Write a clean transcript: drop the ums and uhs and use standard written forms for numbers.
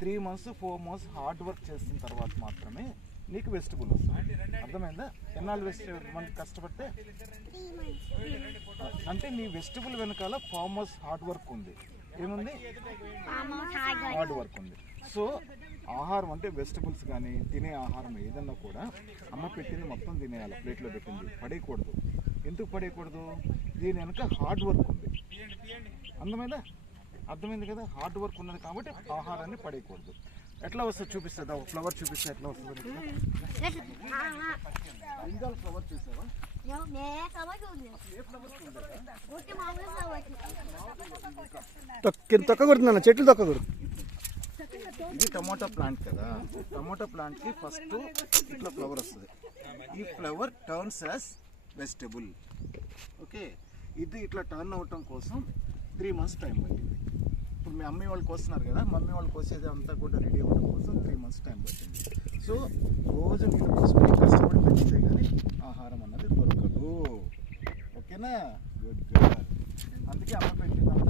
3 months 4 months hard work చేసిన తర్వాత మాత్రమే నీకు వెజిటబుల్ వస్తుంది. అర్థమైందా? ఎన్నాళ్ళు మనకి కష్టపడితే అంటే నీ వెజిటబుల్ వెనకాల ఫార్మర్స్ హార్డ్ వర్క్ ఉంది. ఏముంది? హార్డ్ వర్క్ ఉంది. సో ఆహారం అంటే వెజిటబుల్స్ కానీ తినే ఆహారం ఏదన్నా కూడా అమ్మ పెట్టింది మొత్తం తినేయాలి, ప్లేట్లో పెట్టింది పడేయకూడదు. ఎందుకు పడేయకూడదు? దీని వెనక హార్డ్ వర్క్ ఉంది. అర్థమైంది కదా? హార్డ్ వర్క్ ఉన్నది కాబట్టి ఆహారాన్ని పడేయకూడదు. ఎట్లా వస్తుంది చూపిస్తుందా? ఫ్లవర్ చూపిస్తే ఎట్లా వస్తుంది? బ్రింజాల్ ఫ్లవర్ చూసావా? తొక్కకూడదు, చెట్లు తొక్కకూడదు. ఇది టమాటో ప్లాంట్ కదా. టమాటో ప్లాంట్కి ఫస్ట్ ఇట్లా ఫ్లవర్ వస్తుంది. ఈ flower turns as vegetable. Okay, ఇది ఇట్లా టర్న్ అవటం కోసం 3 months టైం పట్టింది. ఇప్పుడు మీ అమ్మాయి వాళ్ళు కోస్తున్నారు కదా, మమ్మీ వాళ్ళు కోసేది అంతా కూడా రెడీ అవ్వడం కోసం 3 months టైం పట్టింది. సో రోజు నీళ్ళు పోసుకొని కష్టపడి పెంచితే కానీ ఆహారం అన్నది దొరకదు. ఓకేనా? గుడ్. అందుకే అమ్మ పెట్టిందంతా